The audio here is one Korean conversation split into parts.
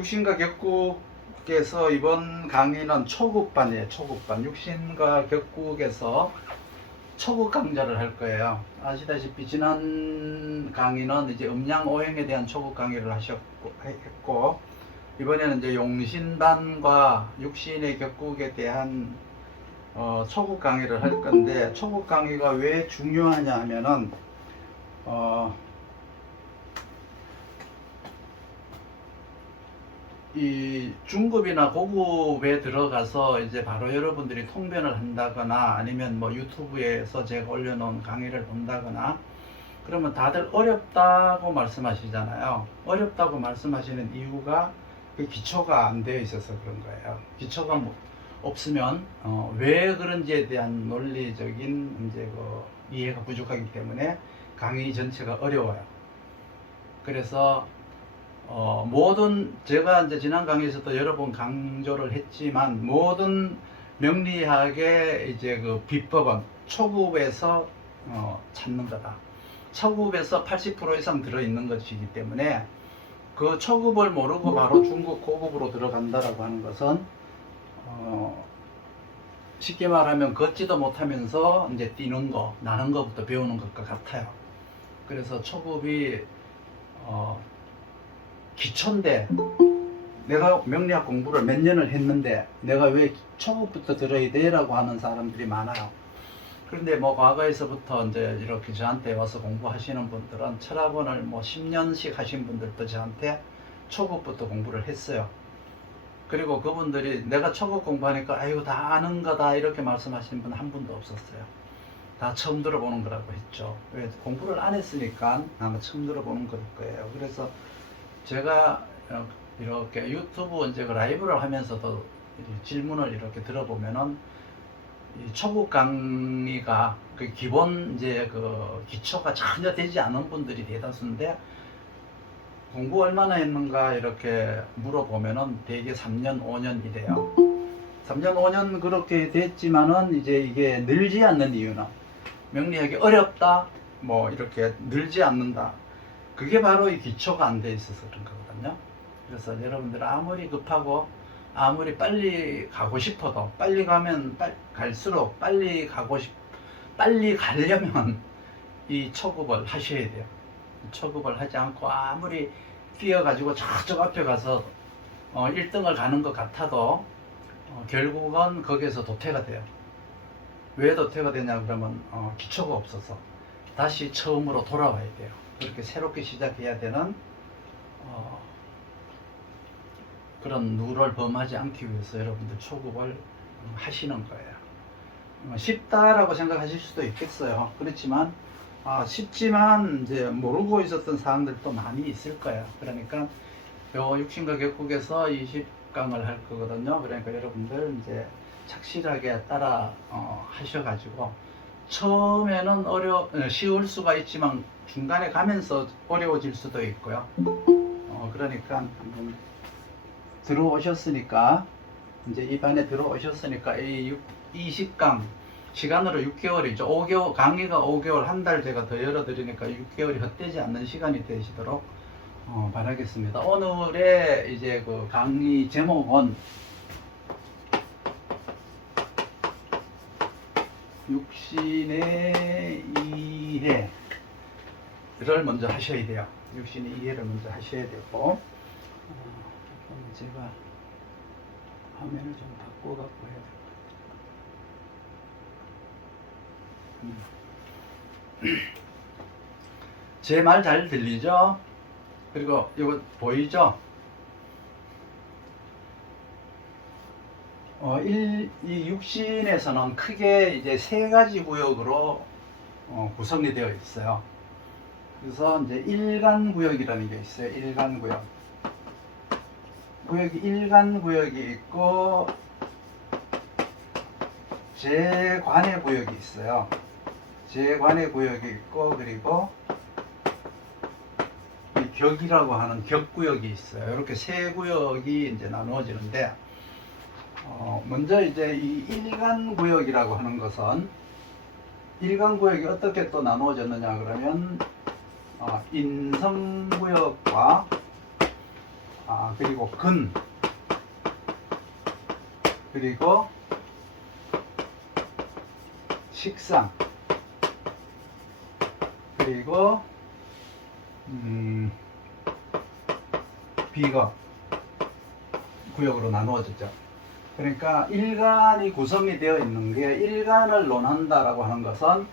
육신과 격국에서 이번 강의는 초급반이에요. 초급반. 육신과 격국에서 초급 강좌를 할 거예요. 아시다시피 지난 강의는 이제 음양오행에 대한 초급 강의를 했고, 이번에는 이제 용신반과 육신의 격국에 대한 초급 강의를 할 건데, 초급 강의가 왜 중요하냐 하면은 이 중급이나 고급에 들어가서 이제 바로 여러분들이 통변을 한다거나 아니면 뭐 유튜브에서 제가 올려놓은 강의를 본다거나 그러면 다들 어렵다고 말씀하시잖아요. 어렵다고 말씀하시는 이유가 그 기초가 안 되어 있어서 그런 거예요. 기초가 뭐 없으면 왜 그런지에 대한 논리적인 이제 그 이해가 부족하기 때문에 강의 전체가 어려워요. 그래서 모든 제가 이제 지난 강의에서도 여러 번 강조를 했지만 모든 명리학의 이제 그 비법은 초급에서 찾는 거다. 초급에서 80% 이상 들어있는 것이기 때문에 그 초급을 모르고 바로 중급 고급으로 들어간다라고 하는 것은 쉽게 말하면 걷지도 못하면서 이제 뛰는 거, 나는 것부터 배우는 것과 같아요. 그래서 초급이 기초인데 내가 명리학 공부를 몇 년을 했는데 내가 왜 초급부터 들어야 돼? 라고 하는 사람들이 많아요. 그런데 뭐 과거에서부터 이제 이렇게 저한테 와서 공부하시는 분들은 철학원을 뭐 10년씩 하신 분들도 저한테 초급부터 공부를 했어요. 그리고 그분들이 내가 초급 공부하니까 아이고 다 아는 거다 이렇게 말씀하시는 분 한 분도 없었어요. 다 처음 들어보는 거라고 했죠. 왜? 공부를 안 했으니까 아마 처음 들어보는 걸 거예요. 그래서 제가 이렇게 유튜브 이제 그 라이브를 하면서도 질문을 이렇게 들어보면은 이 초급 강의가 그 기본 이제 그 기초가 전혀 되지 않은 분들이 대다수인데 공부 얼마나 했는가 이렇게 물어보면은 대개 3년, 5년 이래요. 3년, 5년 그렇게 됐지만은 이제 이게 늘지 않는 이유는 명리학이 어렵다, 뭐 이렇게 늘지 않는다. 그게 바로 이 기초가 안 돼 있어서 그런 거거든요. 그래서 여러분들 아무리 급하고 아무리 빨리 가고 싶어도 빨리 가면 갈수록 빨리 가려면 이 초급을 하셔야 돼요. 초급을 하지 않고 아무리 뛰어가지고 저쪽 앞에 가서 1등을 가는 것 같아도 결국은 거기에서 도태가 돼요. 왜 도태가 되냐 그러면 기초가 없어서 다시 처음으로 돌아와야 돼요. 그렇게 새롭게 시작해야 되는 그런 누를 범하지 않기 위해서 여러분들 초급을 하시는 거예요. 쉽다라고 생각하실 수도 있겠어요. 그렇지만 쉽지만 이제 모르고 있었던 사람들도 많이 있을 거예요. 그러니까 요 육신과 격국에서 20강을 할 거거든요. 그러니까 여러분들 이제 착실하게 따라 하셔가지고 처음에는 쉬울 수가 있지만 중간에 가면서 어려워질 수도 있고요. 그러니까 한번 들어오셨으니까 이제 이 반에 들어오셨으니까 이 20강 시간으로 6개월이죠. 5개월 강의가 5개월 한 달 제가 더 열어드리니까 6개월이 헛되지 않는 시간이 되시도록 바라겠습니다. 오늘의 이제 그 강의 제목은 육신의 이해를 먼저 하셔야 돼요. 육신의 이해를 먼저 하셔야 되고 제가 화면을 좀 바꿔갖고 해야 돼요. 제 말 잘 들리죠? 그리고 이거 보이죠? 이 육신에서는 크게 이제 세 가지 구역으로 구성이 되어 있어요. 그래서 이제 일간구역이라는 게 있어요. 일간구역. 일간구역이 있고 재관의 구역이 있어요. 재관의 구역이 있고 그리고 이 격이라고 하는 격구역이 있어요. 이렇게 세 구역이 이제 나누어지는데 먼저 이제 이 일간구역이라고 하는 것은 일간구역이 어떻게 또 나누어졌느냐 그러면 인성구역과 그리고 근, 그리고 식상, 그리고 비거 구역으로 나누어졌죠. 그러니까 일간이 구성이 되어 있는 게, 일간을 논한다라고 하는 것은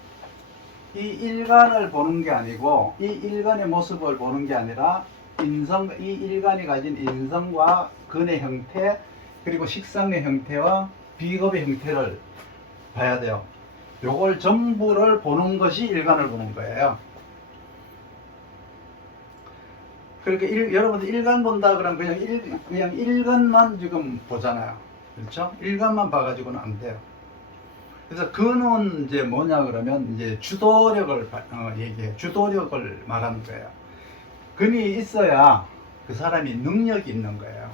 이 일간을 보는 게 아니고, 이 일간의 모습을 보는 게 아니라 이 일간이 가진 인성과 근의 형태, 그리고 식상의 형태와 비겁의 형태를 봐야 돼요. 요걸 전부를 보는 것이 일간을 보는 거예요. 그러니까 여러분들 일간 본다 그러면 그냥 일간만 지금 보잖아요. 그렇죠? 일간만 봐가지고는 안 돼요. 그래서 근은 이제 뭐냐 그러면 이제 주도력을 얘기해요. 주도력을 말하는 거예요. 근이 있어야 그 사람이 능력이 있는 거예요.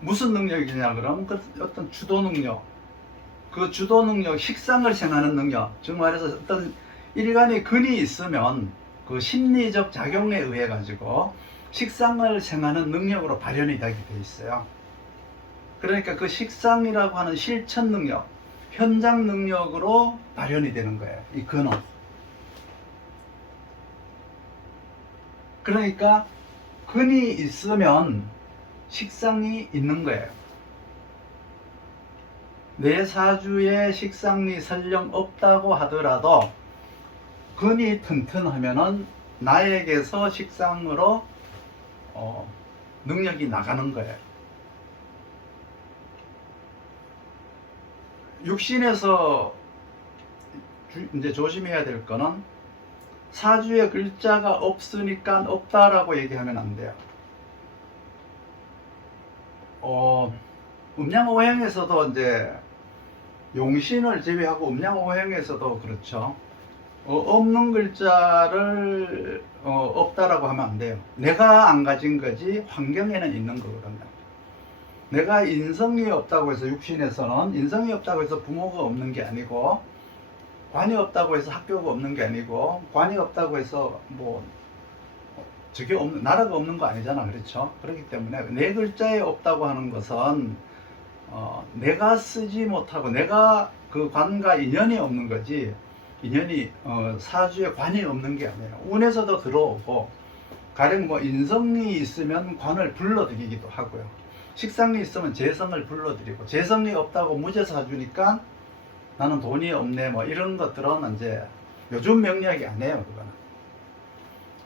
무슨 능력이냐 그러면 어떤 주도 능력, 그 주도 능력, 식상을 생하는 능력, 즉 말해서 어떤 일간의 근이 있으면 그 심리적 작용에 의해 가지고 식상을 생하는 능력으로 발현이 되게 돼 있어요. 그러니까 그 식상이라고 하는 실천 능력, 현장 능력으로 발현이 되는 거예요. 이 근은. 그러니까 근이 있으면 식상이 있는 거예요. 내 사주에 식상이 설령 없다고 하더라도 근이 튼튼하면은 나에게서 식상으로 능력이 나가는 거예요. 육신에서 이제 조심해야 될 거는 사주에 글자가 없으니까 없다라고 얘기하면 안 돼요. 음양오행에서도 이제 용신을 제외하고 음양오행에서도 그렇죠. 없는 글자를 없다라고 하면 안 돼요. 내가 안 가진 거지 환경에는 있는 거거든요. 내가 인성이 없다고 해서 육신에서는 인성이 없다고 해서 부모가 없는 게 아니고, 관이 없다고 해서 학교가 없는 게 아니고, 관이 없다고 해서 뭐 저게 없는, 나라가 없는 거 아니잖아. 그렇죠? 그렇기 때문에 내 글자에 없다고 하는 것은 내가 쓰지 못하고 내가 그 관과 인연이 없는 거지, 인연이 사주에 관이 없는 게 아니에요. 운에서도 들어오고, 가령 뭐 인성이 있으면 관을 불러들이기도 하고요. 식상이 있으면 재성을 불러들이고, 재성이 없다고 무재사주니까 나는 돈이 없네 뭐 이런 것들은 이제 요즘 명리학이 아니에요. 그거는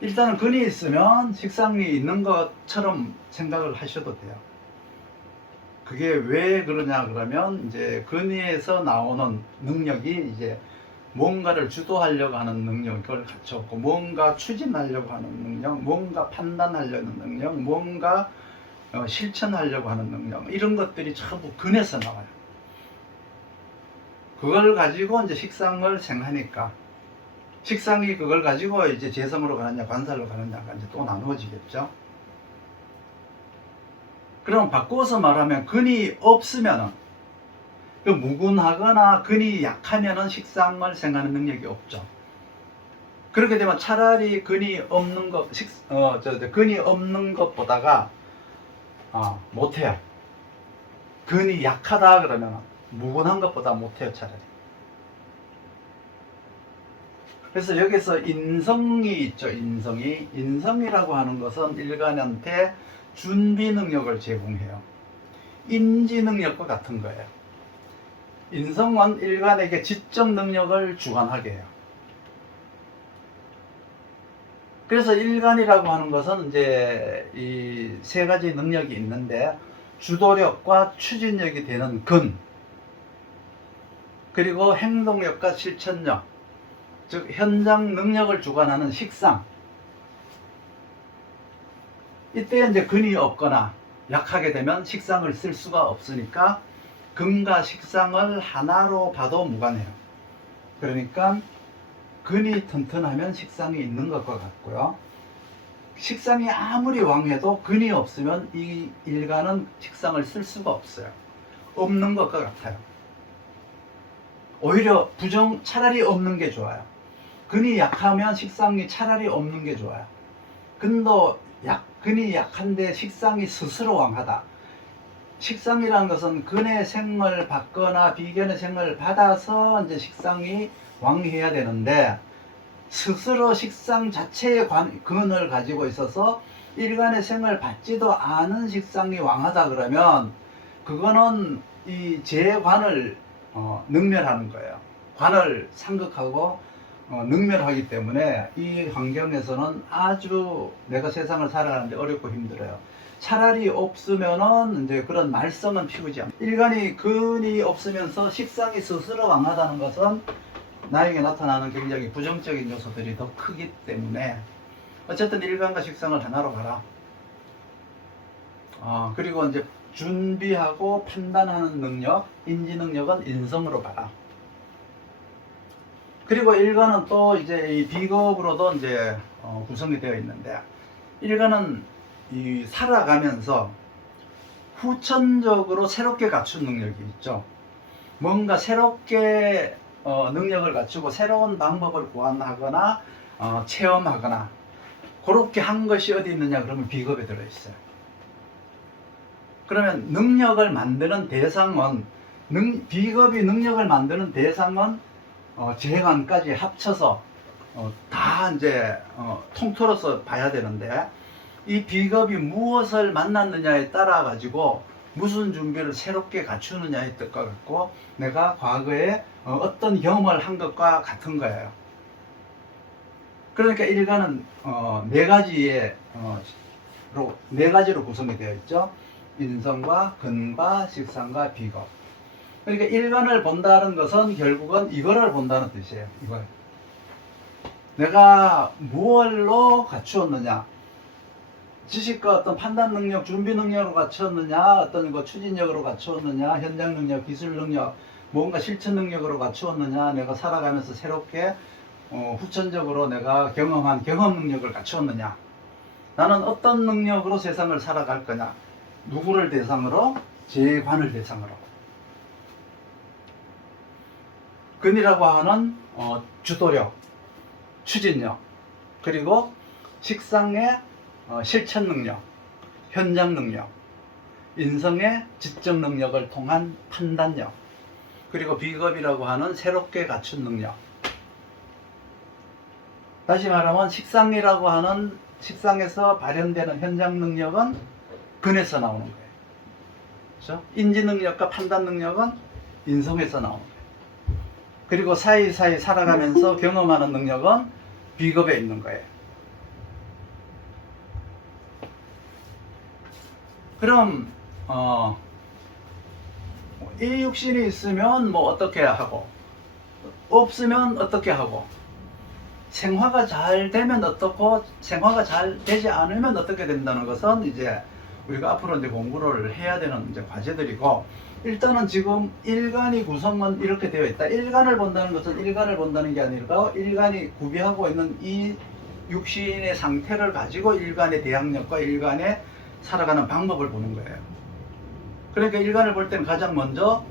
일단은 근이 있으면 식상이 있는 것처럼 생각을 하셔도 돼요. 그게 왜 그러냐 그러면 이제 근위에서 나오는 능력이 이제 뭔가를 주도하려고 하는 능력을 갖췄고, 뭔가 추진하려고 하는 능력, 뭔가 판단하려는 능력, 뭔가 실천하려고 하는 능력, 이런 것들이 전부 근에서 나와요. 그걸 가지고 이제 식상을 생하니까, 식상이 그걸 가지고 이제 재성으로 가느냐 관살로 가느냐가 이제 또 나누어지겠죠. 그럼 바꿔서 말하면 근이 없으면은, 그 무근하거나 근이 약하면은 식상을 생하는 능력이 없죠. 그렇게 되면 차라리 근이 없는 것, 근이 없는 것보다가 못해요. 근이 약하다 그러면 무근한 것보다 못해요, 차라리. 그래서 여기서 인성이 있죠. 인성이라고 하는 것은 일간한테 준비 능력을 제공해요. 인지 능력과 같은 거예요. 인성은 일간에게 지적 능력을 주관하게 해요. 그래서 일간이라고 하는 것은 이제 이 세 가지 능력이 있는데, 주도력과 추진력이 되는 근, 그리고 행동력과 실천력, 즉 현장 능력을 주관하는 식상. 이때 이제 근이 없거나 약하게 되면 식상을 쓸 수가 없으니까 근과 식상을 하나로 봐도 무관해요. 그러니까 근이 튼튼하면 식상이 있는 것과 같고요. 식상이 아무리 왕해도 근이 없으면 이 일간은 식상을 쓸 수가 없어요. 없는 것과 같아요. 오히려 차라리 없는 게 좋아요. 근이 약하면 식상이 차라리 없는 게 좋아요. 근도 근이 약한데 식상이 스스로 왕하다. 식상이라는 것은 근의 생을 받거나 비견의 생을 받아서 이제 식상이 왕해야 되는데, 스스로 식상 자체의 근을 가지고 있어서 일간의 생을 받지도 않은 식상이 왕하다 그러면 그거는 이 제 관을 능멸하는 거예요. 관을 상극하고 능멸하기 때문에 이 환경에서는 아주 내가 세상을 살아가는데 어렵고 힘들어요. 차라리 없으면은 이제 그런 말썽은 피우지 않고, 일간이 근이 없으면서 식상이 스스로 왕하다는 것은 나에게 나타나는 굉장히 부정적인 요소들이 더 크기 때문에 어쨌든 일간과 식상을 하나로 봐라. 그리고 이제 준비하고 판단하는 능력, 인지 능력은 인성으로 봐라. 그리고 일간은 또 이제 이 비겁으로도 이제 구성이 되어 있는데, 일간은 이 살아가면서 후천적으로 새롭게 갖춘 능력이 있죠. 뭔가 새롭게 능력을 갖추고 새로운 방법을 고안하거나 체험하거나 그렇게 한 것이 어디 있느냐 그러면 비겁에 들어있어요. 그러면 능력을 만드는 대상은 비겁이 능력을 만드는 대상은 재관까지 합쳐서 다 이제 통틀어서 봐야 되는데, 이 비겁이 무엇을 만났느냐에 따라 가지고 무슨 준비를 새롭게 갖추느냐에 뜻과 같고, 내가 과거에 어떤 경험을 한 것과 같은 거예요. 그러니까 일간은 네 가지로 구성이 되어 있죠. 인성과 근과 식상과 비겁. 그러니까 일간을 본다는 것은 결국은 이거를 본다는 뜻이에요. 이걸. 내가 무엇로 갖추었느냐, 지식과 어떤 판단 능력, 준비 능력으로 갖추었느냐, 어떤 거 추진력으로 갖추었느냐, 현장 능력, 기술 능력, 뭔가 실천 능력으로 갖추었느냐, 내가 살아가면서 새롭게 후천적으로 내가 경험한 경험 능력을 갖추었느냐, 나는 어떤 능력으로 세상을 살아갈 거냐, 누구를 대상으로? 제 관을 대상으로. 근이라고 하는 주도력, 추진력, 그리고 식상의 실천 능력, 현장 능력, 인성의 지적 능력을 통한 판단력, 그리고 비겁이라고 하는 새롭게 갖춘 능력. 다시 말하면 식상이라고 하는 식상에서 발현되는 현장 능력은 근에서 나오는 거예요. 그렇죠? 인지 능력과 판단 능력은 인성에서 나오는 거예요. 그리고 사이사이 살아가면서 경험하는 능력은 비겁에 있는 거예요. 그럼 이 육신이 있으면 뭐 어떻게 하고, 없으면 어떻게 하고, 생화가 잘 되면 어떻고, 생화가 잘 되지 않으면 어떻게 된다는 것은 이제 우리가 앞으로 이제 공부를 해야 되는 이제 과제들이고, 일단은 지금 일간이 구성은 이렇게 되어 있다. 일간을 본다는 것은 일간을 본다는 게 아니라 일간이 구비하고 있는 이 육신의 상태를 가지고 일간의 대항력과 일간의 살아가는 방법을 보는 거예요. 그러니까 일간을 볼 때는 가장 먼저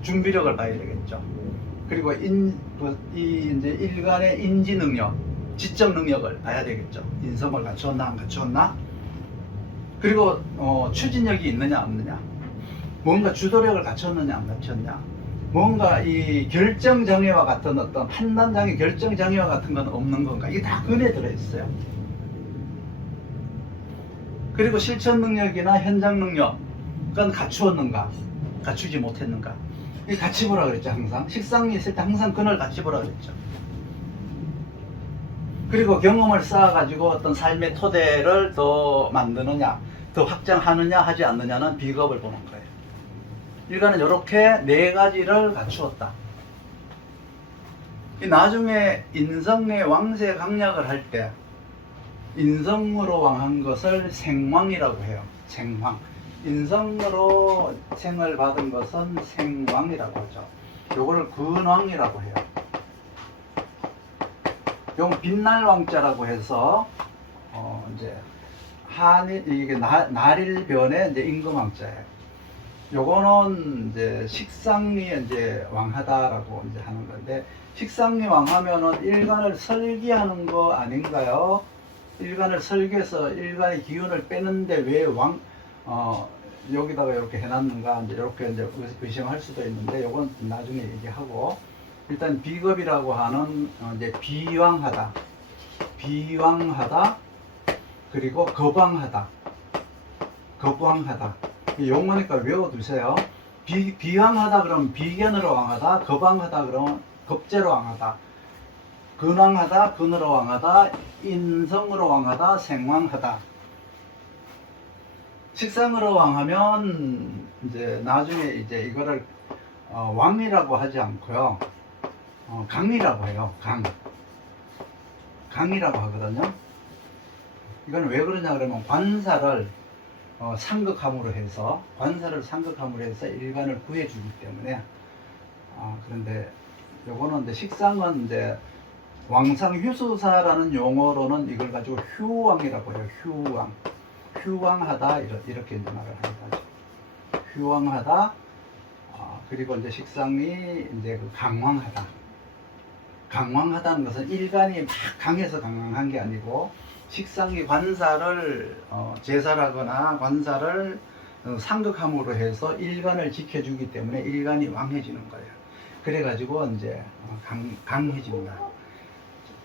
준비력을 봐야 되겠죠. 그리고 이제 일간의 인지 능력, 지적 능력을 봐야 되겠죠. 인성을 갖추었나 안 갖추었나. 그리고 추진력이 있느냐 없느냐, 뭔가 주도력을 갖췄느냐 안 갖췄냐, 뭔가 이 결정장애와 같은 어떤 판단장애, 결정장애와 같은 건 없는 건가, 이게 다 근에 들어있어요. 그리고 실천 능력이나 현장 능력은 갖추었는가, 갖추지 못했는가, 이 같이 보라 그랬죠. 항상 식상이 있을 때 항상 근을 같이 보라 그랬죠. 그리고 경험을 쌓아가지고 어떤 삶의 토대를 더 만드느냐, 더 확장하느냐 하지 않느냐는 비겁을 보는 거예요. 일간은 이렇게 네 가지를 갖추었다. 나중에 인성의 왕세 강약을 할 때 인성으로 왕한 것을 생왕이라고 해요. 생왕. 인성으로 생을 받은 것은 생왕이라고 하죠. 요거를 근왕이라고 해요. 요건 빛날 왕자라고 해서 이제 이게 날일변의 이제 임금왕자예요. 요거는 이제 식상이 이제 왕하다라고 이제 하는 건데, 식상이 왕하면은 일간을 설기하는 거 아닌가요? 일간을 설계해서 일간의 기운을 빼는데 왜 여기다가 이렇게 해놨는가 이렇게 이제 의심할 수도 있는데 이건 나중에 얘기하고, 일단 비겁이라고 하는 이제 비왕하다, 그리고 거방하다, 이 용어니까 외워두세요. 비왕하다 그러면 비견으로 왕하다, 거방하다 그러면 겁재로 왕하다, 근왕하다 근으로 왕하다, 인성으로 왕하다, 생왕하다. 식상으로 왕하면 이제 나중에 이제 이거를 왕이라고 하지 않고요, 강이라고 해요. 강이라고 하거든요. 이건 왜 그러냐 그러면 관사를 상극함으로 해서 일간을 구해주기 때문에. 그런데 요거는 이제 식상은 이제 왕상휴수사라는 용어로는 이걸 가지고 휴왕이라고 해요. 휴왕하다 이렇게 이제 말을 하는 거죠. 휴왕하다. 그리고 이제 식상이 이제 그 강왕하다는 것은 일간이 막 강해서 강한 게 아니고, 식상이 관사를 제사라거나 관사를 상극함으로 해서 일간을 지켜주기 때문에 일간이 왕해지는 거예요. 그래가지고 이제 강해진다.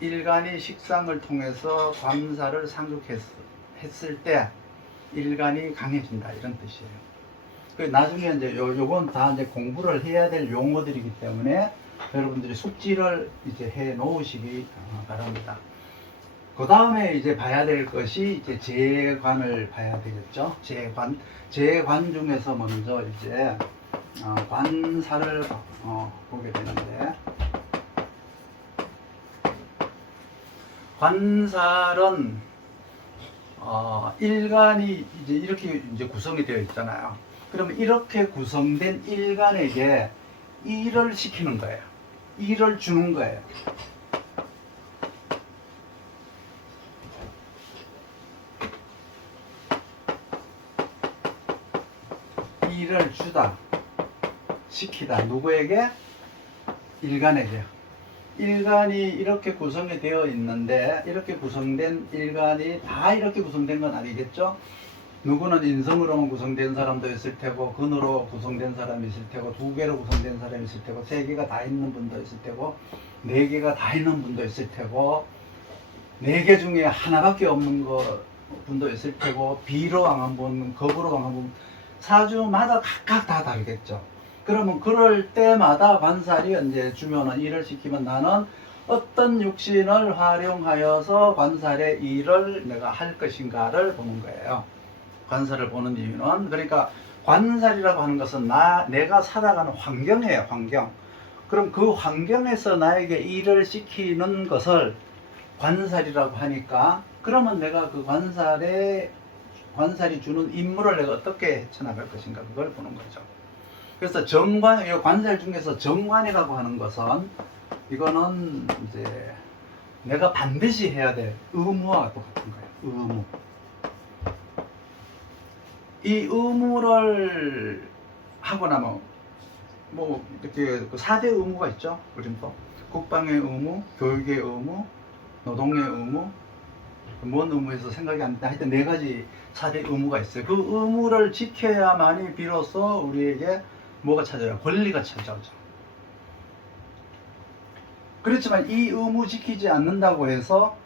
일간이 식상을 통해서 관사를 상극했을 때 일간이 강해진다, 이런 뜻이에요. 나중에 이제 요건 다 이제 공부를 해야 될 용어들이기 때문에 여러분들이 숙지를 이제 해 놓으시기 바랍니다. 그 다음에 이제 봐야 될 것이 이제 재관을 봐야 되겠죠. 재관 중에서 먼저 이제 관사를 보게 되는데, 관살은 일간이 이제 이렇게 이제 구성이 되어 있잖아요. 그러면 이렇게 구성된 일간에게 일을 시키는 거예요. 일을 주는 거예요. 일을 주다, 시키다. 누구에게? 일간에게. 일간이 이렇게 구성이 되어 있는데, 이렇게 구성된 일간이 다 이렇게 구성된 건 아니겠죠? 누구는 인성으로만 구성된 사람도 있을 테고, 근으로 구성된 사람이 있을 테고, 2개로 구성된 사람이 있을 테고, 3개가 다 있는 분도 있을 테고, 4개가 다 있는 분도 있을 테고, 4개 중에 하나밖에 없는 분도 있을 테고, 비로 왕한 분, 겁으로 왕한 분, 사주마다 각각 다 다르겠죠. 그러면 그럴 때마다 관살이 이제 주면은 일을 시키면 나는 어떤 육신을 활용하여서 관살의 일을 내가 할 것인가를 보는 거예요. 관살을 보는 이유는, 그러니까 관살이라고 하는 것은 내가 살아가는 환경이에요. 환경. 그럼 그 환경에서 나에게 일을 시키는 것을 관살이라고 하니까, 그러면 내가 그 관살이 주는 임무를 내가 어떻게 헤쳐나갈 것인가, 그걸 보는 거죠. 그래서 이 관살 중에서 정관이라고 하는 것은, 이거는 이제 내가 반드시 해야 될 의무와 똑같은 거예요. 의무. 이 의무를 하고 나면 뭐 이렇게 4대 의무가 있죠. 우린 또 국방의 의무, 교육의 의무, 노동의 의무, 뭔 의무에서 생각이 안 나는데 하여튼 4가지 4대 의무가 있어요. 그 의무를 지켜야만이 비로소 우리에게 뭐가 찾아요? 권리가 찾아오죠. 그렇지만 이 의무 지키지 않는다고 해서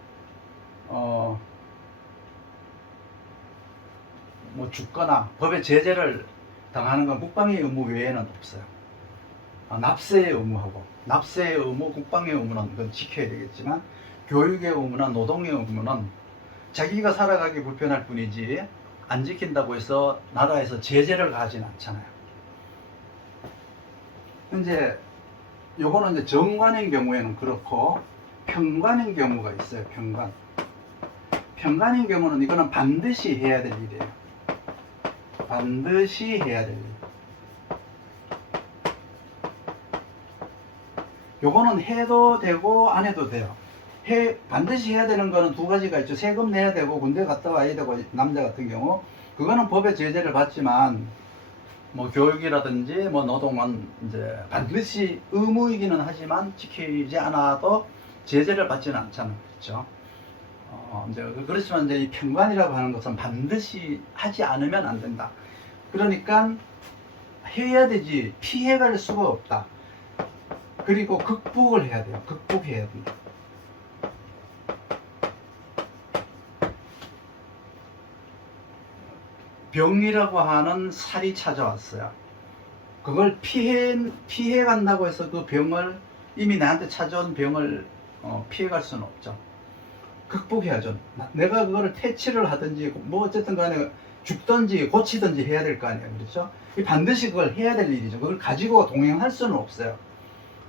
뭐 죽거나 법의 제재를 당하는 건 국방의 의무 외에는 없어요. 납세의 의무하고, 납세의 의무, 국방의 의무는 그건 지켜야 되겠지만, 교육의 의무나 노동의 의무는 자기가 살아가기 불편할 뿐이지 안 지킨다고 해서 나라에서 제재를 가하진 않잖아요. 이제 요거는 이제 정관인 경우에는 그렇고, 편관인 경우가 있어요. 편관인 경우는 이거는 반드시 해야 될 일이에요. 반드시 해야 될 일. 요거는 해도 되고 안 해도 돼요. 반드시 해야 되는 거는 2가지가 있죠. 세금 내야 되고 군대 갔다 와야 되고, 남자 같은 경우 그거는 법의 제재를 받지만, 뭐 교육이라든지 뭐 노동은 이제 반드시 의무이기는 하지만 지키지 않아도 제재를 받지는 않잖아요. 그렇죠? 이제 그렇지만 이제 이 편관이라고 하는 것은 반드시 하지 않으면 안 된다. 그러니까 해야 되지 피해갈 수가 없다. 그리고 극복을 해야 돼요. 극복해야 된다. 병이라고 하는 살이 찾아왔어요. 그걸 피해 간다고 해서 그 병을 이미 나한테 찾아온 병을 피해갈 수는 없죠. 극복해야죠. 내가 그거를 퇴치를 하든지 뭐 어쨌든 간에 죽든지 고치든지 해야 될 거 아니에요. 그렇죠? 반드시 그걸 해야 될 일이죠. 그걸 가지고 동행할 수는 없어요.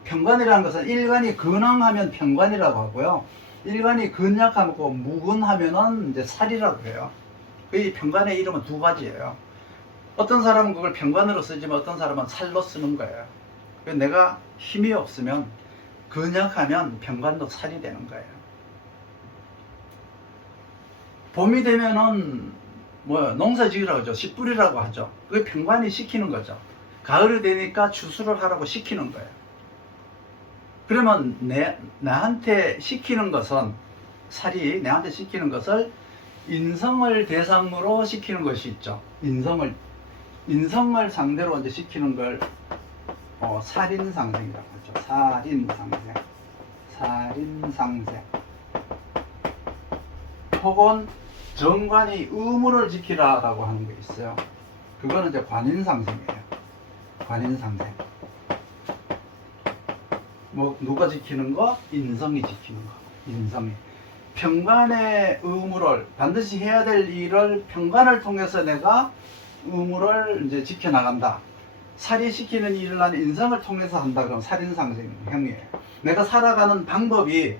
편관이라는 것은 일간이 근황하면 편관이라고 하고요. 일간이 근약하고 무근하면은 이제 살이라고 해요. 이 편관의 이름은 두 가지예요. 어떤 사람은 그걸 편관으로 쓰지만 어떤 사람은 살로 쓰는 거예요. 내가 힘이 없으면 근약하면 편관도 살이 되는 거예요. 봄이 되면은 농사 지으라고 하죠. 씨 뿌리라고 하죠. 그게 편관이 시키는 거죠. 가을이 되니까 추수를 하라고 시키는 거예요. 그러면 나한테 시키는 것은 살이 내한테 시키는 것을 인성을 대상으로 시키는 것이 있죠. 인성을 상대로 이제 시키는 걸 살인상생이라고 하죠. 살인상생. 혹은 정관이 의무를 지키라라고 하는 게 있어요. 그거는 이제 관인상생이에요. 관인상생. 누가 지키는 거? 인성이 지키는 거. 인성이. 편관의 의무를 반드시 해야 될 일을 편관을 통해서 내가 의무를 이제 지켜나간다. 살이 시키는 일을 난 인성을 통해서 한다. 그럼 살인상생형이에요. 내가 살아가는 방법이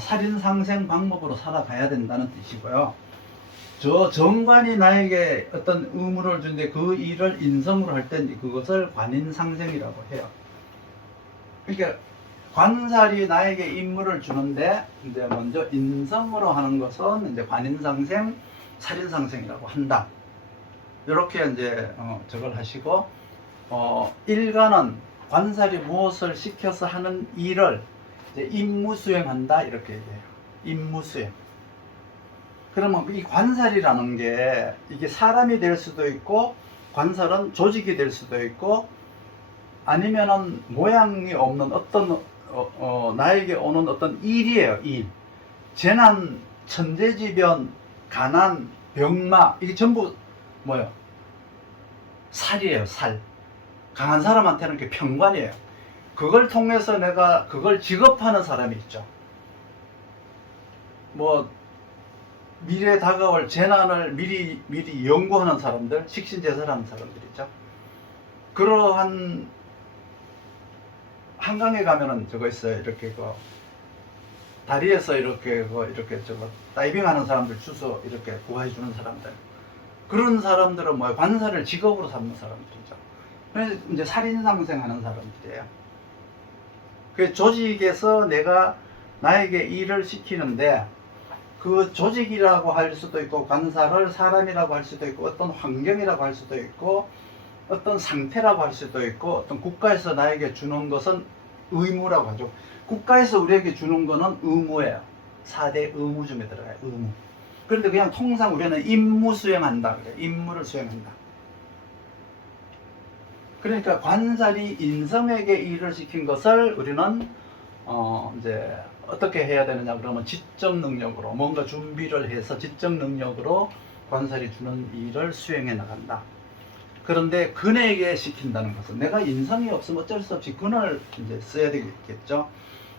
살인상생 방법으로 살아가야 된다는 뜻이고요. 저 정관이 나에게 어떤 의무를 주는데 그 일을 인성으로 할 때 그것을 관인상생이라고 해요. 그러니까 관살이 나에게 임무를 주는데 이제 먼저 인성으로 하는 것은 이제 관인상생, 살인상생이라고 한다. 이렇게 이제 저걸 하시고 일간은 관살이 무엇을 시켜서 하는 일을 이제 임무 수행한다 이렇게 얘기해요. 임무 수행. 그러면 이 관살이라는 게 이게 사람이 될 수도 있고 관살은 조직이 될 수도 있고 아니면은 모양이 없는 어떤 나에게 오는 어떤 일이에요. 일. 재난, 천재지변, 가난, 병마 이게 전부 뭐예요? 살이에요. 살. 강한 사람한테는 그게 편관이에요. 그걸 통해서 내가 그걸 직업하는 사람이 있죠. 미래에 다가올 재난을 미리 연구하는 사람들, 식신제설하는 사람들 있죠. 그러한 한강에 가면은 저거 있어요. 이렇게 다리에서 이렇게 저거 다이빙하는 사람들 주소 이렇게 구해주는 사람들. 그런 사람들은 관살을 직업으로 삼는 사람들이죠. 그래서 이제 살인상생하는 사람들이에요. 그 조직에서 내가 나에게 일을 시키는데 그 조직이라고 할 수도 있고 관살을 사람이라고 할 수도 있고 어떤 환경이라고 할 수도 있고 어떤 상태라고 할 수도 있고 어떤 국가에서 나에게 주는 것은 의무라고 하죠. 국가에서 우리에게 주는 거는 의무예요. 4대 의무 중에 들어가요. 의무. 그런데 그냥 통상 우리는 임무 수행한다 그래요. 임무를 수행한다. 그러니까 관살이 인성에게 일을 시킨 것을 우리는 이제 어떻게 해야 되느냐 그러면 지적 능력으로 뭔가 준비를 해서 지적 능력으로 관살이 주는 일을 수행해 나간다. 그런데 근에게 시킨다는 것은 내가 인성이 없으면 어쩔 수 없이 근을 이제 써야 되겠죠.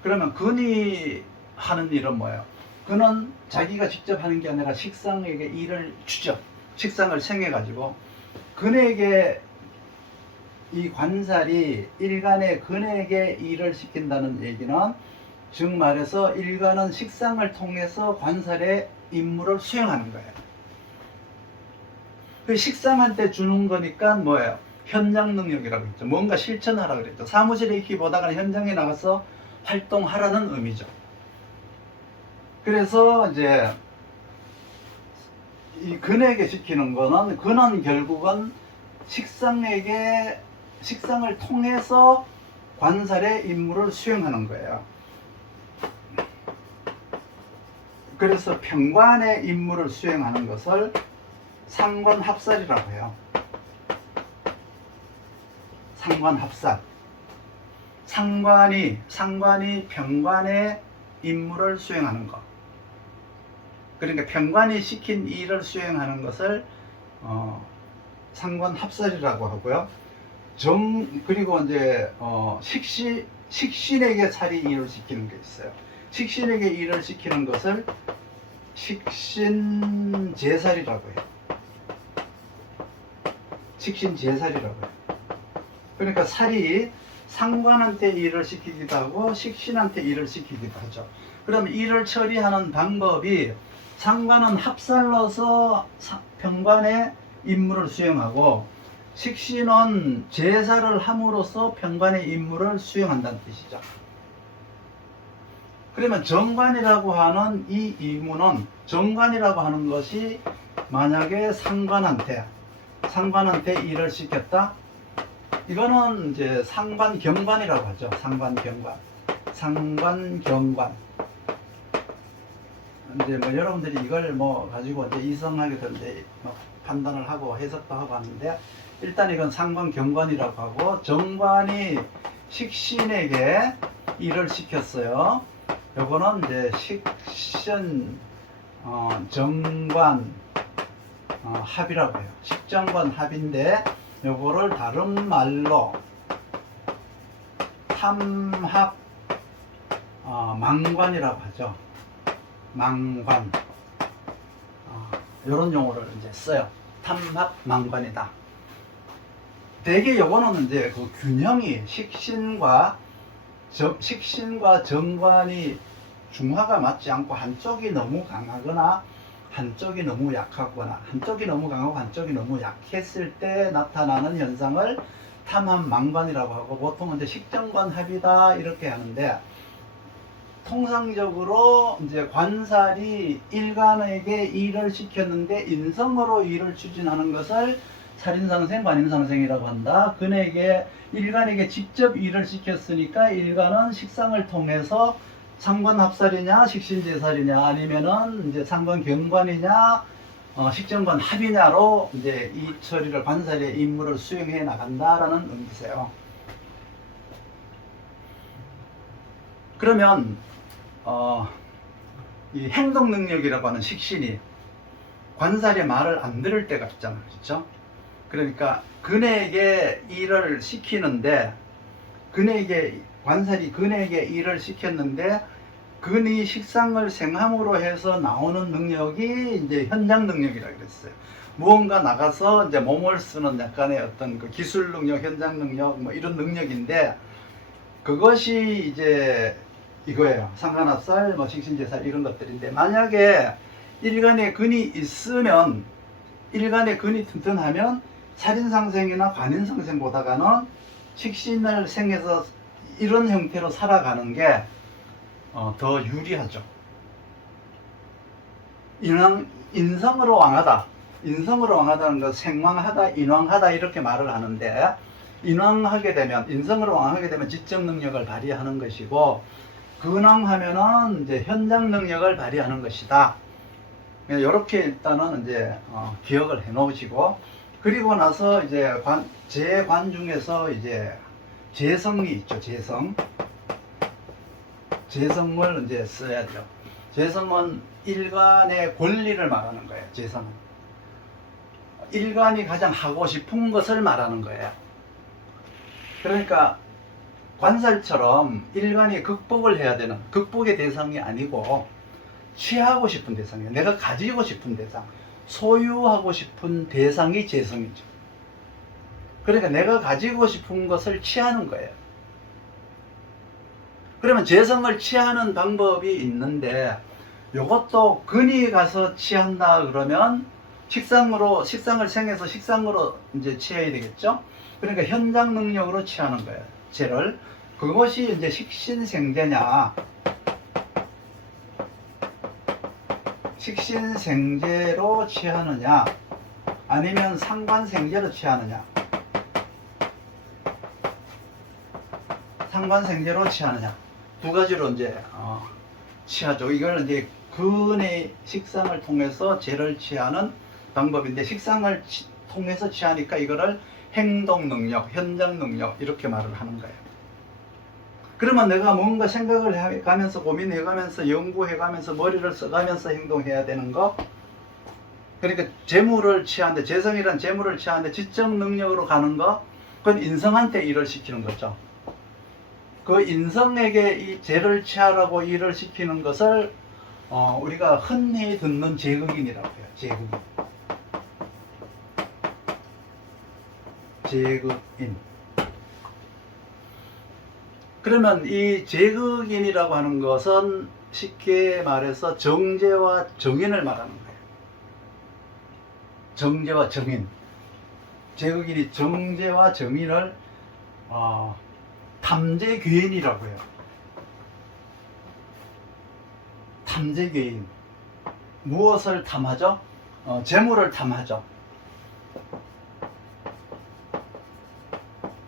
그러면 근이 하는 일은 뭐예요? 근은 자기가 직접 하는 게 아니라 식상에게 일을 주죠. 식상을 생해 가지고 근에게 이 관살이 일간의 근에게 일을 시킨다는 얘기는 즉 말해서 일간은 식상을 통해서 관살의 임무를 수행하는 거예요. 그 식상한테 주는 거니까 뭐예요? 현장 능력이라고 했죠. 뭔가 실천하라고 그랬죠. 사무실에 있기보다는 현장에 나가서 활동하라는 의미죠. 그래서 이제 이 근에게 시키는 거는 근은 결국은 식상을 통해서 관살의 임무를 수행하는 거예요. 그래서 평관의 임무를 수행하는 것을 상관합살이라고 해요. 상관합살. 상관이 평관의 임무를 수행하는 것. 그러니까 평관이 시킨 일을 수행하는 것을 상관합살이라고 하고요. 그리고 이제 식신에게 살이 일을 시키는 게 있어요. 식신에게 일을 시키는 것을 식신제살이라고 해요. 식신제살이라고 해요. 그러니까 살이 상관한테 일을 시키기도 하고 식신한테 일을 시키기도 하죠. 그럼 일을 처리하는 방법이 상관은 합살로서 평관의 임무를 수행하고 식신은 제사를 함으로써 평관의 임무를 수행한다는 뜻이죠. 그러면 정관이라고 하는 이 임무는, 정관이라고 하는 것이 만약에 상관한테 일을 시켰다, 이거는 이제 상관경관이라고 하죠. 상관경관. 이제 뭐 여러분들이 이걸 뭐 가지고 이제 이성하게 이제 뭐 판단을 하고 해석도 하고 하는데, 일단 이건 상관경관이라고 하고, 정관이 식신에게 일을 시켰어요. 요거는 이제 식신 정관 합이라고 해요. 식정관 합인데, 요거를 다른 말로 탐합 망관이라고 하죠. 망관. 이런 용어를 이제 써요. 탐합 망관이다. 대개 요거는 이제 그 균형이 식신과 정관이 중화가 맞지 않고 한쪽이 너무 강하거나 한쪽이 너무 약하거나, 한쪽이 너무 강하고 한쪽이 너무 약했을 때 나타나는 현상을 탐합 망관이라고 하고, 보통은 이제 식정관 합이다 이렇게 하는데, 통상적으로 이제 관살이 일간에게 일을 시켰는데 인성으로 일을 추진하는 것을 살인상생, 관인상생이라고 한다. 일간에게 직접 일을 시켰으니까 일간은 식상을 통해서 상관합살이냐 식신제살이냐 아니면은 이제 상관경관이냐 식정관 합이냐로 이제 이 처리를, 관살의 임무를 수행해 나간다라는 의미세요. 그러면 이 행동 능력이라고 하는 식신이 관살의 말을 안 들을 때가 있잖아, 그렇죠? 그러니까 그네에게 일을 시키는데, 관살이 그네에게 일을 시켰는데 근이 식상을 생함으로 해서 나오는 능력이 이제 현장 능력이라 그랬어요. 무언가 나가서 이제 몸을 쓰는 약간의 어떤 그 기술 능력, 현장 능력, 뭐 이런 능력인데, 그것이 이제 이거예요. 상관합살, 뭐 식신제살 이런 것들인데, 만약에 일간에 근이 있으면, 일간에 근이 튼튼하면 살인상생이나 관인상생보다가는 식신을 생해서 이런 형태로 살아가는 게 더 유리하죠. 인성으로 왕하다. 인성으로 왕하다는 건 생왕하다, 인왕하다 이렇게 말을 하는데, 인왕하게 되면, 인성으로 왕하게 되면 지적 능력을 발휘하는 것이고, 근왕하면은 이제 현장 능력을 발휘하는 것이다. 이렇게 일단은 이제 기억을 해 놓으시고, 그리고 나서 이제 재관 중에서 이제 재성이 있죠. 재성을 이제 써야죠. 재성은 일간의 권리를 말하는 거예요. 재성은 일간이 가장 하고 싶은 것을 말하는 거예요. 그러니까 관살처럼 일간이 극복을 해야 되는, 극복의 대상이 아니고 취하고 싶은 대상이에요. 내가 가지고 싶은 대상, 소유하고 싶은 대상이 재성이죠. 그러니까 내가 가지고 싶은 것을 취하는 거예요. 그러면 재성을 취하는 방법이 있는데, 이것도 근이 가서 취한다 그러면 식상을 생해서 식상으로 이제 취해야 되겠죠. 그러니까 현장 능력으로 취하는 거예요. 재를. 그것이 이제 식신생재냐, 식신생재로 취하느냐, 아니면 상관생재로 취하느냐. 상관생재로 취하느냐. 두 가지로 이제 취하죠. 이걸 이제 근의 식상을 통해서 죄를 취하는 방법인데, 식상을 통해서 취하니까 이거를 행동 능력, 현장 능력 이렇게 말을 하는 거예요. 그러면 내가 뭔가 생각을 해가면서, 고민해가면서, 연구해가면서, 머리를 써가면서 행동해야 되는 거. 그러니까 재물을 취하는데, 재성이란 재물을 취하는데 지적 능력으로 가는 거, 그건 인성한테 일을 시키는 거죠. 그 인성에게 이 죄를 취하라고 일을 시키는 것을 우리가 흔히 듣는 제극인이라고 해요. 제극인. 제극인. 그러면 이 제극인이라고 하는 것은 쉽게 말해서 정죄와 정인을 말하는 거예요. 정죄와 정인. 제극인이 정죄와 정인을 탐재괴인이라고 해요. 탐재괴인. 무엇을 탐하죠? 재물을 탐하죠.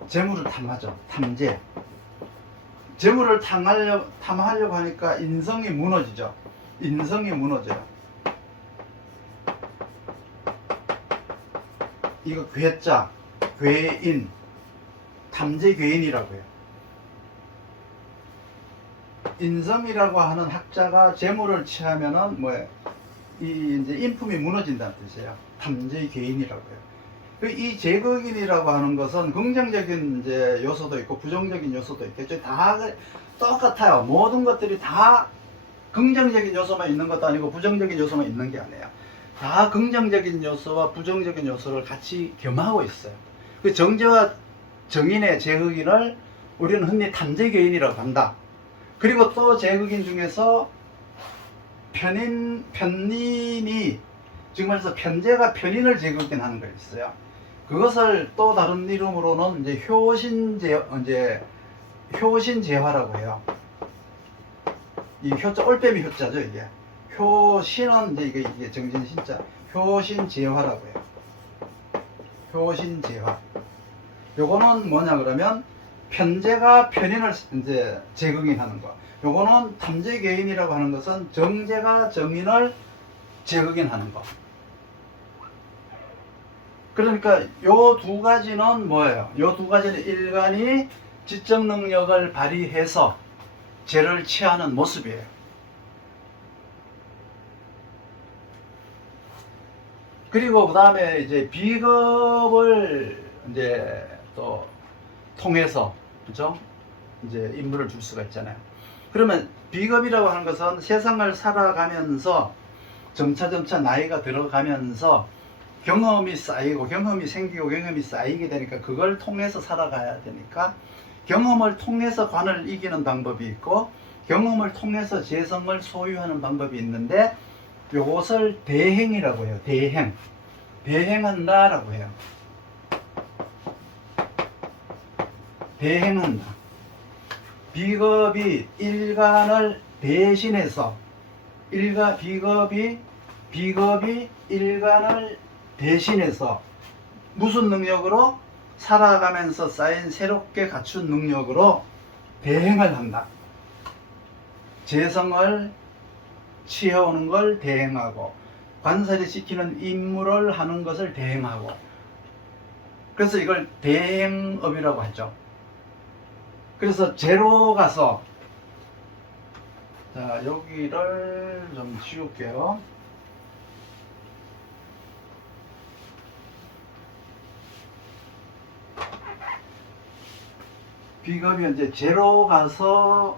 재물을 탐하죠. 탐재. 재물을 탐하려고 하니까 인성이 무너지죠. 인성이 무너져요. 이거 괴자, 괴인, 탐재괴인이라고 해요. 인성이라고 하는 학자가 재물을 취하면은 뭐예요? 이제 인품이 무너진다는 뜻이에요. 탐재괴인이라고 해요. 이 제극인이라고 하는 것은 긍정적인 이제 요소도 있고 부정적인 요소도 있겠죠. 다 똑같아요. 모든 것들이 다 긍정적인 요소만 있는 것도 아니고 부정적인 요소만 있는 게 아니에요. 다 긍정적인 요소와 부정적인 요소를 같이 겸하고 있어요. 그 정죄와 정인의 제극인을 우리는 흔히 탐재괴인이라고 한다. 그리고 또 제극인 중에서 편인이, 지금 말해서 편재가 편인을 제극인하는 거 있어요. 그것을 또 다른 이름으로는 이제 효신재화라고 해요. 이 효자, 올빼미 효자죠, 이게. 효신은 이제 이게 정진 신자. 효신재화라고 해요. 효신재화. 요거는 뭐냐 그러면 편재가 편인을 이제 제극인하는 거. 요거는 탐재괴인이라고 하는 것은 정재가 정인을 제극인하는 거. 그러니까 요 두 가지는 뭐예요? 요 두 가지는 일간이 지적 능력을 발휘해서 죄를 취하는 모습이에요. 그리고 그 다음에 이제 비겁을 이제 또 통해서, 그죠? 이제 인물을 줄 수가 있잖아요. 그러면 비겁이라고 하는 것은 세상을 살아가면서 점차 나이가 들어가면서 경험이 쌓이고 경험이 생기고 경험이 쌓이게 되니까 그걸 통해서 살아가야 되니까 경험을 통해서 관을 이기는 방법이 있고 경험을 통해서 재성을 소유하는 방법이 있는데 요것을 대행이라고 해요. 대행. 대행한다라고 해요. 대행한다. 비겁이 일간을 대신해서 비겁이 일간을 대신해서 무슨 능력으로? 살아가면서 쌓인 새롭게 갖춘 능력으로 대행을 한다. 재성을 취해오는 걸 대행하고 관살이 시키는 임무를 하는 것을 대행하고, 그래서 이걸 대행업이라고 하죠. 그래서 제로 가서, 자, 여기를 좀 지울게요. 비겁이 이제 제로 가서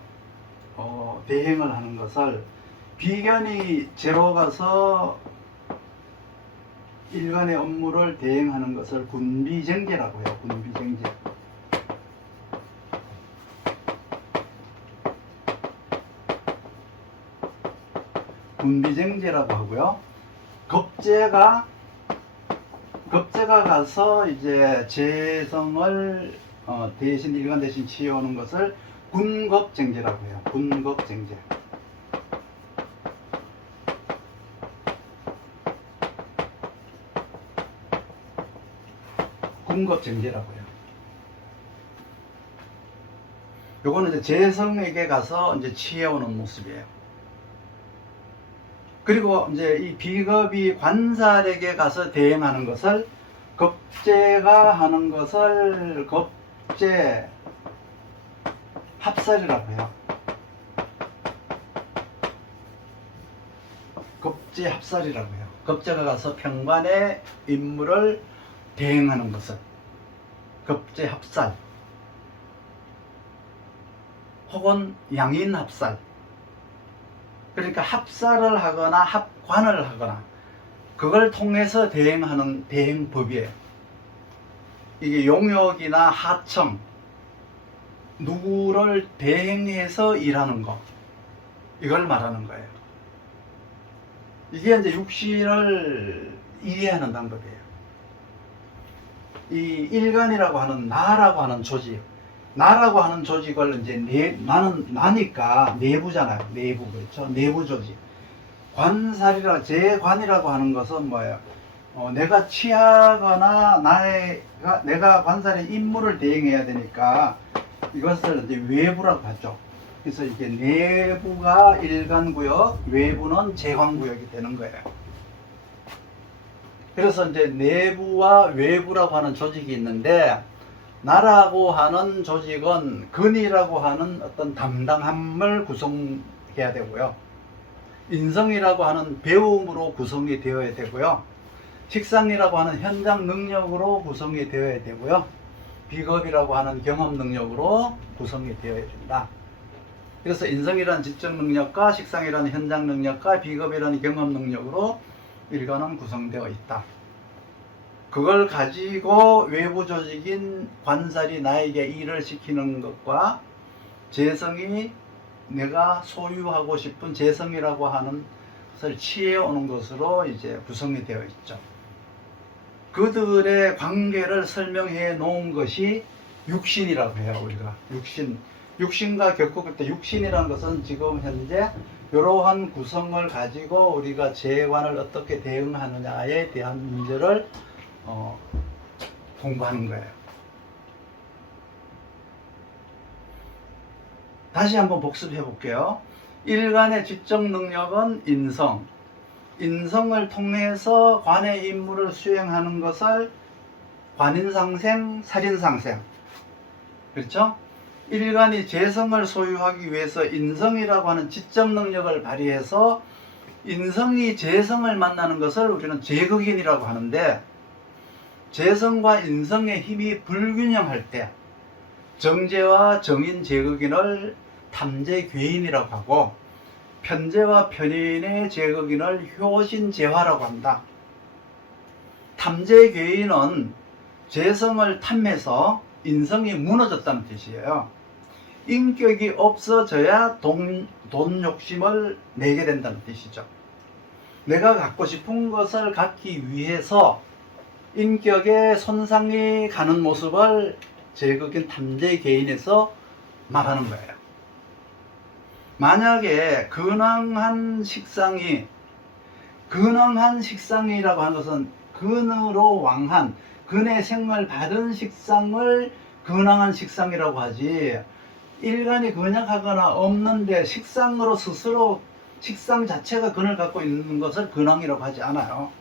대행을 하는 것을, 비견이 제로 가서 일간의 업무를 대행하는 것을 군비정제라고 해요. 군비정제. 군비정제라고 하고요. 겁재가 가서 이제 재성을 대신 일간 대신 취해오는 것을 군겁정제라고 해요. 군겁정제. 군겁정제라고 해요. 요거는 이제 재성에게 가서 이제 취해오는 모습이에요. 그리고 이제 이 비겁이 관살에게 가서 대행하는 것을 겁재가 하는 것을 겁재 합살이라고 해요. 겁재 합살이라고 해요. 겁재가 가서 평관의 임무를 대행하는 것을 겁재 합살 혹은 양인 합살. 그러니까 합살을 하거나 합관을 하거나 그걸 통해서 대행하는 대행법이에요. 이게 용역이나 하청 누구를 대행해서 일하는 것, 이걸 말하는 거예요. 이게 이제 육신을 이해하는 방법이에요. 이 일간이라고 하는 나라고 하는 조직, 나라고 하는 조직을 이제 나는 나니까 내부잖아요. 내부, 그렇죠? 내부 조직. 관살이라 재관이라고 하는 것은 뭐예요? 내가 취하거나 내가 관살의 임무를 대행해야 되니까 이것을 이제 외부라고 하죠. 그래서 이게 내부가 일간구역, 외부는 재관구역이 되는 거예요. 그래서 이제 내부와 외부라고 하는 조직이 있는데, 나라고 하는 조직은 근이라고 하는 어떤 담당함을 구성해야 되고요. 인성이라고 하는 배움으로 구성이 되어야 되고요. 식상이라고 하는 현장 능력으로 구성이 되어야 되고요. 비겁이라고 하는 경험 능력으로 구성이 되어야 된다. 그래서 인성이라는 지적 능력과 식상이라는 현장 능력과 비겁이라는 경험 능력으로 일간은 구성되어 있다. 그걸 가지고 외부 조직인 관살이 나에게 일을 시키는 것과 재성이 내가 소유하고 싶은 재성이라고 하는 것을 취해오는 것으로 이제 구성이 되어 있죠. 그들의 관계를 설명해 놓은 것이 육신이라고 해요. 우리가 육신과 겪을 때 육신이라는 것은 지금 현재 이러한 구성을 가지고 우리가 재관을 어떻게 대응하느냐에 대한 문제를 공부하는 거예요. 다시 한번 복습해 볼게요. 일간의 지적 능력은 인성. 인성을 통해서 관의 임무를 수행하는 것을 관인상생, 살인상생. 그렇죠? 일간이 재성을 소유하기 위해서 인성이라고 하는 지적 능력을 발휘해서 인성이 재성을 만나는 것을 우리는 재극인이라고 하는데, 재성과 인성의 힘이 불균형할 때 정재와 정인 재극인을 탐재괴인이라고 하고, 편재와 편인의 재극인을 효신재화라고 한다. 탐재괴인은 재성을 탐해서 인성이 무너졌다는 뜻이에요. 인격이 없어져야 돈 욕심을 내게 된다는 뜻이죠. 내가 갖고 싶은 것을 갖기 위해서 인격에 손상이 가는 모습을 재극인 탐재괴인에서 말하는 거예요. 만약에 근황한 식상이라고 하는 것은 근으로 왕한, 근의 생을 받은 식상을 근황한 식상이라고 하지, 일간이 근약하거나 없는데 식상으로 스스로 식상 자체가 근을 갖고 있는 것을 근황이라고 하지 않아요.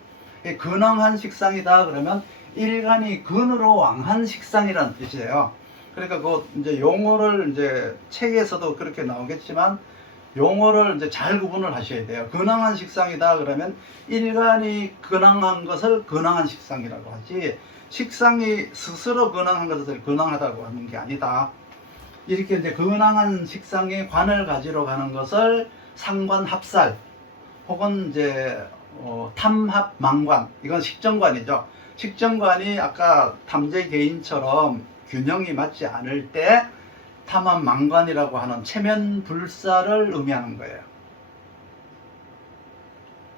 근황한 식상이다 그러면 일간이 근으로 왕한 식상이라는 뜻이에요. 그러니까 그 이제 용어를 이제 책에서도 그렇게 나오겠지만 용어를 이제 잘 구분을 하셔야 돼요. 근황한 식상이다 그러면 일간이 근황한 것을 근황한 식상이라고 하지, 식상이 스스로 근황한 것을 근황하다고 하는 게 아니다. 이렇게 이제 근황한 식상의 관을 가지러 가는 것을 상관합살 혹은 이제 탐합망관, 이건 식정관이죠. 식정관이 아까 탐재개인처럼 균형이 맞지 않을 때 탐합망관이라고 하는 체면불사를 의미하는 거예요.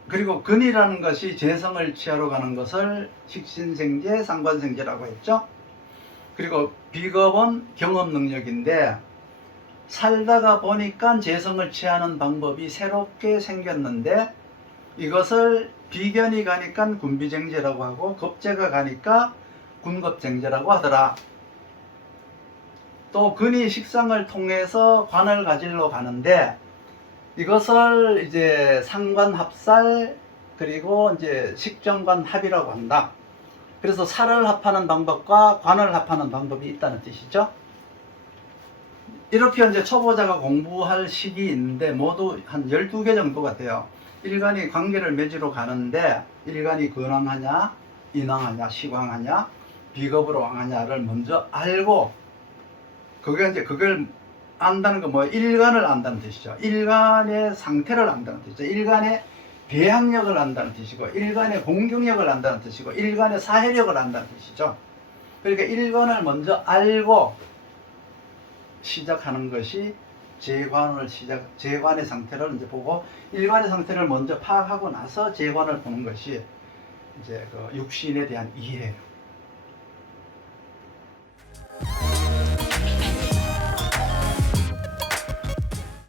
그리고 근이라는 것이 재성을 취하러 가는 것을 식신생재, 상관생재라고 했죠. 그리고 비겁은 경험능력인데, 살다가 보니까 재성을 취하는 방법이 새롭게 생겼는데 이것을 비견이 가니까 군비쟁제라고 하고 겁재가 가니까 군겁쟁제라고 하더라. 또 근이 식상을 통해서 관을 가지러 가는데 이것을 이제 상관합살 그리고 이제 식정관합이라고 한다. 그래서 살을 합하는 방법과 관을 합하는 방법이 있다는 뜻이죠. 이렇게 이제 초보자가 공부할 식이 있는데 모두 한 12개 정도가 돼요. 일간이 관계를 맺으러 가는데 일간이 근왕하냐, 인왕하냐, 식왕하냐, 비겁으로 왕하냐를 먼저 알고 그게 이제 그걸 안다는 건 뭐예요? 일간을 안다는 뜻이죠. 일간의 상태를 안다는 뜻이죠. 일간의 대항력을 안다는 뜻이고 일간의 공경력을 안다는 뜻이고 일간의 사해력을 안다는 뜻이죠. 그러니까 일간을 먼저 알고 시작하는 것이 재관의 상태를 이제 보고 일간의 상태를 먼저 파악하고 나서 재관을 보는 것이 이제 그 육신에 대한 이해예요.